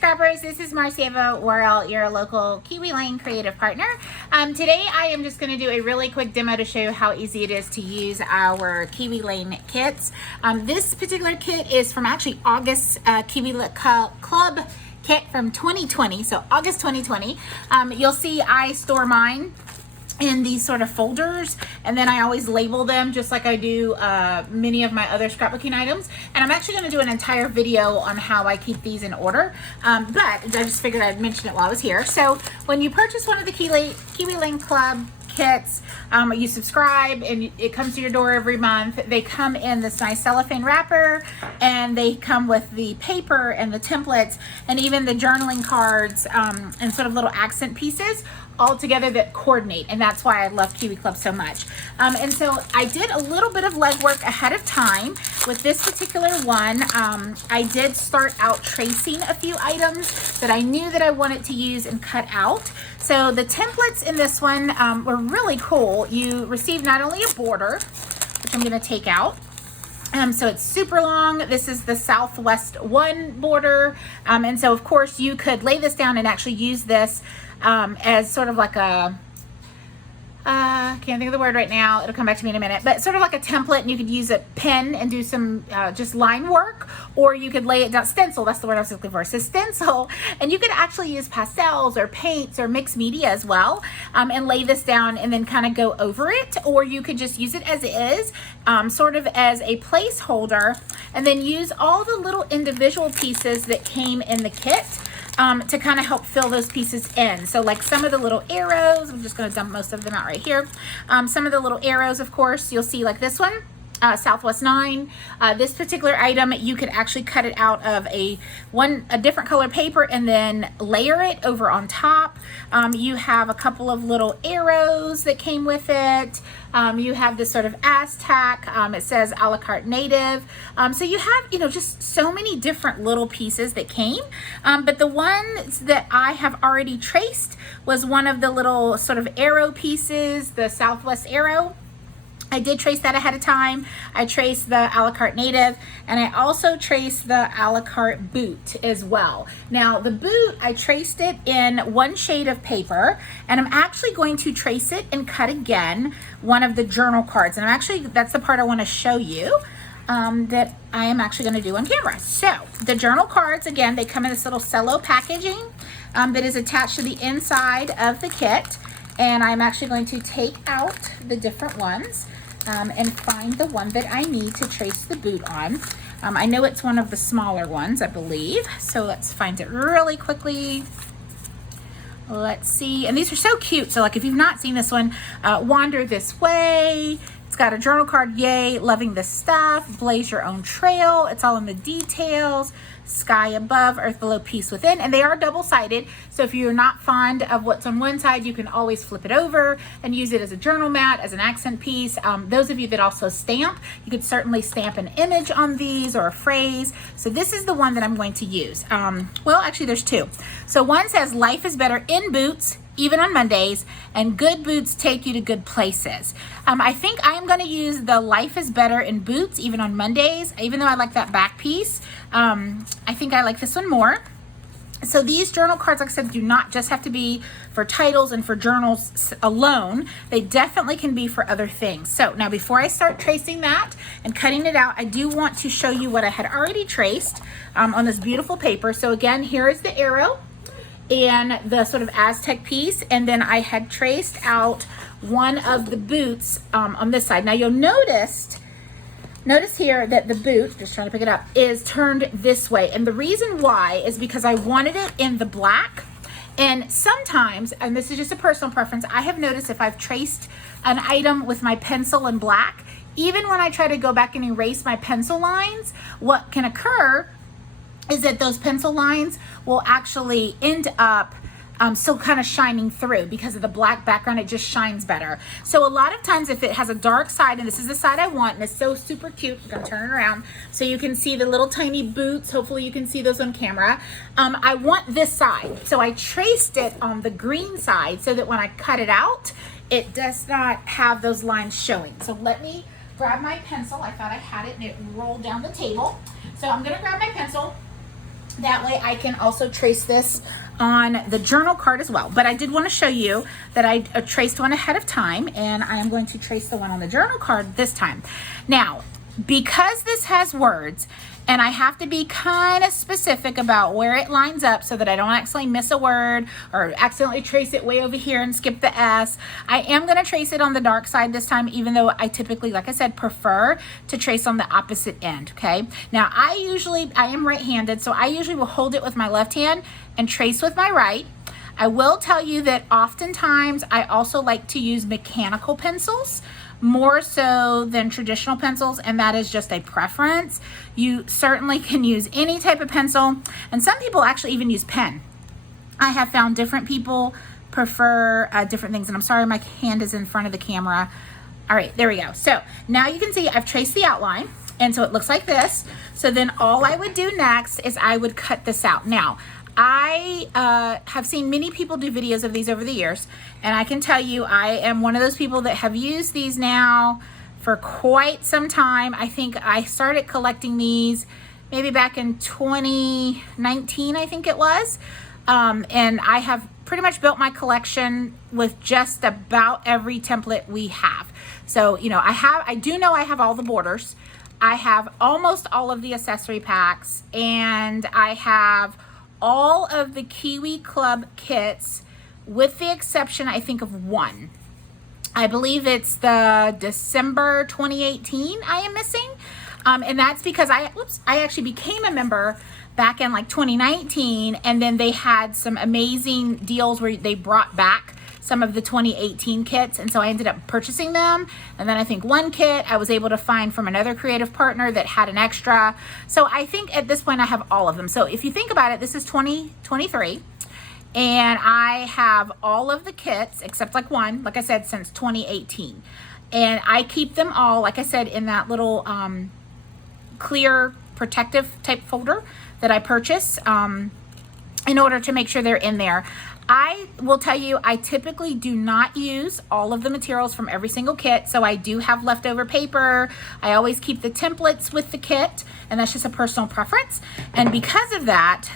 Scrappers, this is Marcia Worrell, your local Kiwi Lane creative partner. Today I am just going to do a really quick demo to show you how easy it is to use our Kiwi Lane kits. This particular kit is from actually August Kiwi Club kit from 2020, so August 2020. You'll see I store mine in these sort of folders, and then I always label them just like I do many of my other scrapbooking items. And I'm actually going to do an entire video on how I keep these in order, but I just figured I'd mention it while I was here. So when you purchase one of the Kiwi Lane Club kits, you subscribe and it comes to your door every month. They come in this nice cellophane wrapper, and they come with the paper and the templates and even the journaling cards and sort of little accent pieces all together that coordinate, and that's why I love Kiwi Club so much. And so I did a little bit of legwork ahead of time with this particular one. I did start out tracing a few items that I knew that I wanted to use and cut out. So the templates in this one were really cool. You receive not only a border, which I'm going to take out, so it's super long. This is the Southwest 1 border, and so of course you could lay this down and actually use this as sort of like a, can't think of the word right now, it'll come back to me in a minute, but sort of like a template, and you could use a pen and do some just line work, or you could lay it down, stencil, that's the word I was looking for, so stencil, and you could actually use pastels or paints or mixed media as well, and lay this down and then kind of go over it, or you could just use it as is, sort of as a placeholder, and then use all the little individual pieces that came in the kit to kind of help fill those pieces in. So like some of the little arrows, I'm just going to dump most of them out right here. Some of the little arrows, of course, you'll see like this one, Southwest 9. This particular item, you could actually cut it out of a different color paper and then layer it over on top. You have a couple of little arrows that came with it. You have this sort of Aztec, it says a la carte native. So you have, just so many different little pieces that came. But the ones that I have already traced was one of the little sort of arrow pieces, the Southwest arrow. I did trace that ahead of time. I traced the a la carte native, and I also traced the a la carte boot as well. Now the boot, I traced it in one shade of paper, and I'm actually going to trace it and cut again one of the journal cards. And that's the part I want to show you that I am actually going to do on camera. So the journal cards, again, they come in this little cello packaging that is attached to the inside of the kit. And I'm actually going to take out the different ones and find the one that I need to trace the boot on. I know it's one of the smaller ones, I believe. So let's find it really quickly. Let's see. And these are so cute. So like if you've not seen this one, Wander This Way. It's got a journal card, yay, loving this stuff, blaze your own trail, it's all in the details, sky above, earth below, peace within, and they are double-sided, so if you're not fond of what's on one side, you can always flip it over and use it as a journal mat, as an accent piece. Those of you that also stamp, you could certainly stamp an image on these or a phrase. So this is the one that I'm going to use. Well, actually there's two. So one says, life is better in boots, even on Mondays, and good boots take you to good places. I think I am going to use the life is better in boots, even on Mondays, even though I like that back piece. I think I like this one more. So these journal cards, like I said, do not just have to be for titles and for journals alone. They definitely can be for other things. So now before I start tracing that and cutting it out, I do want to show you what I had already traced on this beautiful paper. So again, here is the arrow and the sort of Aztec piece, and then I had traced out one of the boots on this side. Now you'll notice here that the boot, just trying to pick it up, is turned this way, and the reason why is because I wanted it in the black. And sometimes, and this is just a personal preference, I have noticed if I've traced an item with my pencil in black, even when I try to go back and erase my pencil lines, what can occur is that those pencil lines will actually end up still kind of shining through because of the black background. It just shines better. So a lot of times if it has a dark side, and this is the side I want, and it's so super cute, I'm gonna turn it around so you can see the little tiny boots. Hopefully you can see those on camera. I want this side. So I traced it on the green side so that when I cut it out, it does not have those lines showing. So let me grab my pencil. I thought I had it and it rolled down the table. So I'm gonna grab my pencil That way I can also trace this on the journal card as well. But I did want to show you that I traced one ahead of time, and I am going to trace the one on the journal card this time. Now, because this has words, and I have to be kind of specific about where it lines up so that I don't accidentally miss a word or accidentally trace it way over here and skip the S. I am going to trace it on the dark side this time, even though I typically, like I said, prefer to trace on the opposite end, okay? Now, I am right-handed, so I usually will hold it with my left hand and trace with my right. I will tell you that oftentimes I also like to use mechanical pencils more so than traditional pencils, and that is just a preference. You certainly can use any type of pencil, and some people actually even use pen. I have found different people prefer different things, and I'm sorry my hand is in front of the camera. All right, there we go. So now you can see I've traced the outline, and so it looks like this. So then all I would do next is I would cut this out. Now, I have seen many people do videos of these over the years, and I can tell you I am one of those people that have used these now for quite some time. I think I started collecting these maybe back in 2019, I think it was, and I have pretty much built my collection with just about every template we have. So, you know, I do know I have all the borders. I have almost all of the accessory packs, and I have all of the Kiwi Club kits with the exception, I think, of one. I believe it's the December 2018 I am missing. And that's because I actually became a member back in like 2019, and then they had some amazing deals where they brought back some of the 2018 kits, and so I ended up purchasing them. And then I think one kit I was able to find from another creative partner that had an extra. So I think at this point I have all of them. So if you think about it, this is 2023, and I have all of the kits except like one, like I said, since 2018. And I keep them all, like I said, in that little clear protective type folder that I purchase in order to make sure they're in there. I will tell you, I typically do not use all of the materials from every single kit, so I do have leftover paper. I always keep the templates with the kit, and that's just a personal preference. And because of that,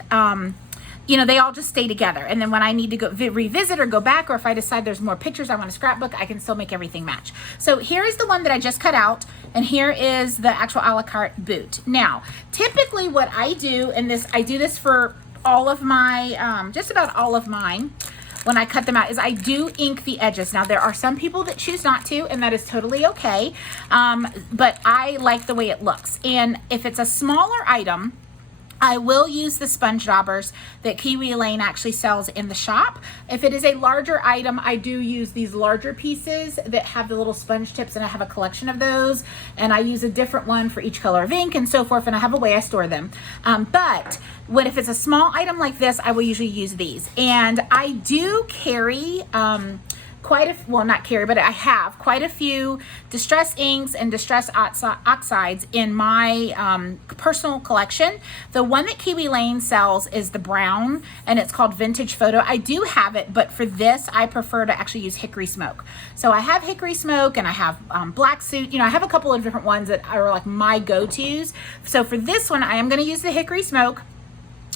you know, they all just stay together. And then when I need to go revisit or go back, or if I decide there's more pictures I want to scrapbook, I can still make everything match. So here is the one that I just cut out, and here is the actual a la carte boot. Now, typically what I do, and I do this for all of my, just about all of mine, when I cut them out, is I do ink the edges. Now, there are some people that choose not to, and that is totally okay, but I like the way it looks. And if it's a smaller item, I will use the sponge daubers that Kiwi Lane actually sells in the shop. If it is a larger item, I do use these larger pieces that have the little sponge tips, and I have a collection of those, and I use a different one for each color of ink and so forth, and I have a way I store them. But if it's a small item like this, I will usually use these. And I do carry I have quite a few distress inks and distress oxides in my personal collection. The one that Kiwi Lane sells is the brown, and it's called Vintage Photo. I do have it, but for this, I prefer to actually use Hickory Smoke. So I have Hickory Smoke, and I have Black Suit. You know, I have a couple of different ones that are like my go-tos. So for this one, I am going to use the Hickory Smoke.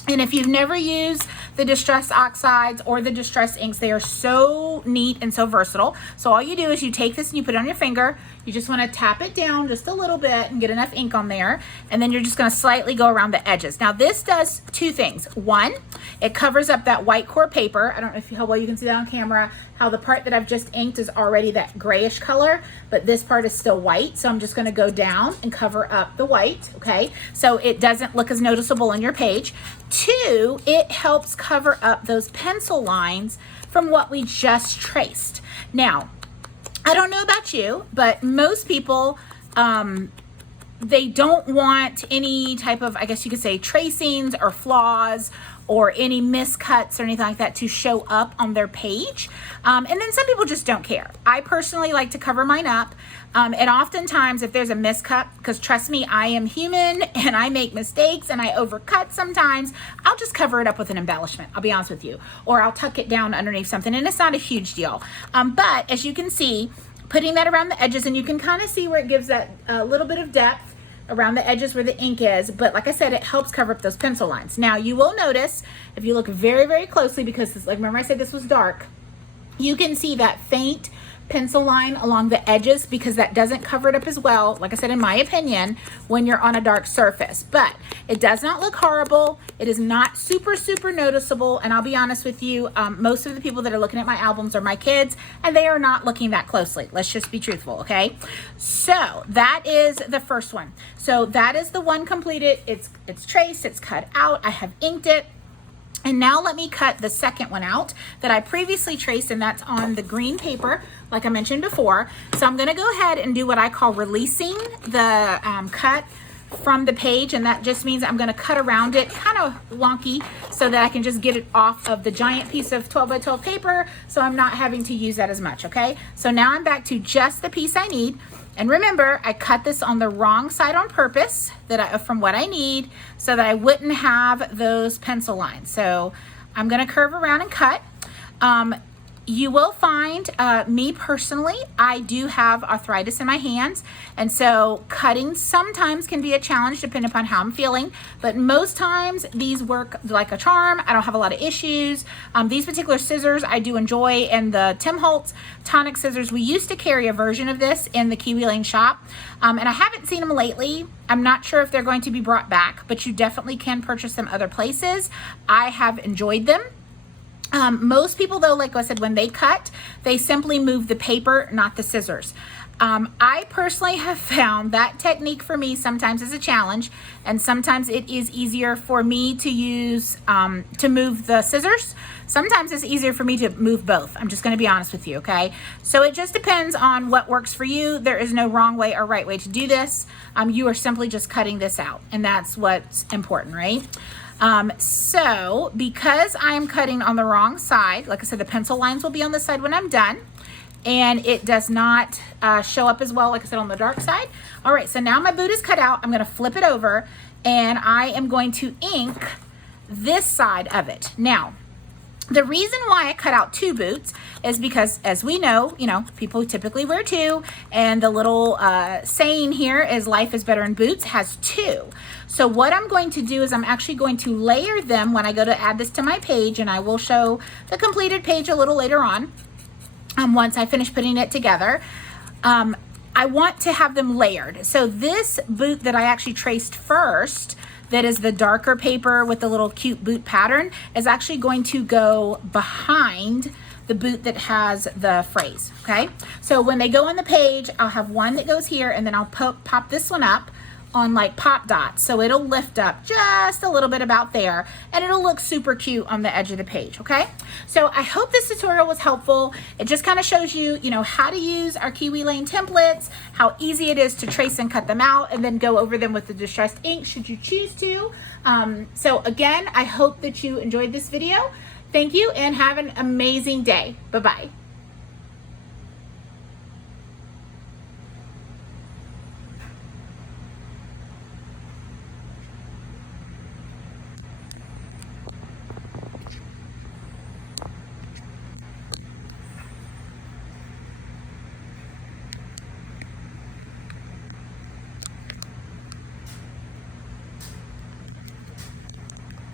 And if you've never used the distress oxides or the distress inks, they are so neat and so versatile. So all you do is you take this and you put it on your finger. You just want to tap it down just a little bit and get enough ink on there. And then you're just going to slightly go around the edges. Now this does two things. One, it covers up that white core paper. I don't know how well you can see that on camera, how the part that I've just inked is already that grayish color, but this part is still white. So I'm just going to go down and cover up the white, okay? So it doesn't look as noticeable on your page. Two, it helps cover up those pencil lines from what we just traced. Now, I don't know about you, but most people, they don't want any type of, I guess you could say, tracings or flaws or any miscuts or anything like that to show up on their page. And then some people just don't care. I personally like to cover mine up. And oftentimes if there's a miscut, because trust me, I am human and I make mistakes and I overcut sometimes, I'll just cover it up with an embellishment, I'll be honest with you. Or I'll tuck it down underneath something, and it's not a huge deal. But as you can see, putting that around the edges, and you can kind of see where it gives that little bit of depth around the edges where the ink is, but like I said, it helps cover up those pencil lines. Now you will notice, if you look very, very closely, because this, like, remember I said this was dark, you can see that faint pencil line along the edges because that doesn't cover it up as well, like I said, in my opinion, when you're on a dark surface. But it does not look horrible. It is not super, super noticeable. And I'll be honest with you, most of the people that are looking at my albums are my kids, and they are not looking that closely. Let's just be truthful, okay? So that is the first one. So that is the one completed. It's traced, it's cut out, I have inked it. And now let me cut the second one out that I previously traced, and that's on the green paper, like I mentioned before. So I'm gonna go ahead and do what I call releasing the cut from the page, and that just means I'm gonna cut around it kind of wonky so that I can just get it off of the giant piece of 12 by 12 paper, so I'm not having to use that as much, okay? So now I'm back to just the piece I need. And remember, I cut this on the wrong side on purpose from what I need so that I wouldn't have those pencil lines. So I'm gonna curve around and cut. You will find, me personally, I do have arthritis in my hands, and so cutting sometimes can be a challenge depending upon how I'm feeling, but most times these work like a charm. I don't have a lot of issues. These particular scissors I do enjoy, and the Tim Holtz tonic scissors, we used to carry a version of this in the Kiwi Lane shop, and I haven't seen them lately. I'm not sure if they're going to be brought back, but you definitely can purchase them other places. I have enjoyed them. Most people though, like I said, when they cut, they simply move the paper, not the scissors. I personally have found that technique for me sometimes is a challenge, and sometimes it is easier for me to use, to move the scissors. Sometimes it's easier for me to move both. I'm just gonna be honest with you, okay? So it just depends on what works for you. There is no wrong way or right way to do this. You are simply just cutting this out, and that's what's important, right? So because I'm cutting on the wrong side, like I said, the pencil lines will be on the side when I'm done, and it does not show up as well, like I said, on the dark side. All right, so now my boot is cut out. I'm gonna flip it over, and I am going to ink this side of it. Now, the reason why I cut out two boots is because, as we know, people typically wear two, and the little saying here is life is better in boots has two. So what I'm going to do is I'm actually going to layer them when I go to add this to my page, and I will show the completed page a little later on, once I finish putting it together. I want to have them layered. So this boot that I actually traced first, that is the darker paper with the little cute boot pattern, is actually going to go behind the boot that has the phrase, okay? So when they go on the page, I'll have one that goes here, and then I'll pop this one up on like pop dots, so it'll lift up just a little bit about there, and it'll look super cute on the edge of the page, okay? So I hope this tutorial was helpful. It just kind of shows you, how to use our Kiwi Lane templates, how easy it is to trace and cut them out, and then go over them with the distressed ink should you choose to. So again, I hope that you enjoyed this video. Thank you, and have an amazing day. Bye-bye.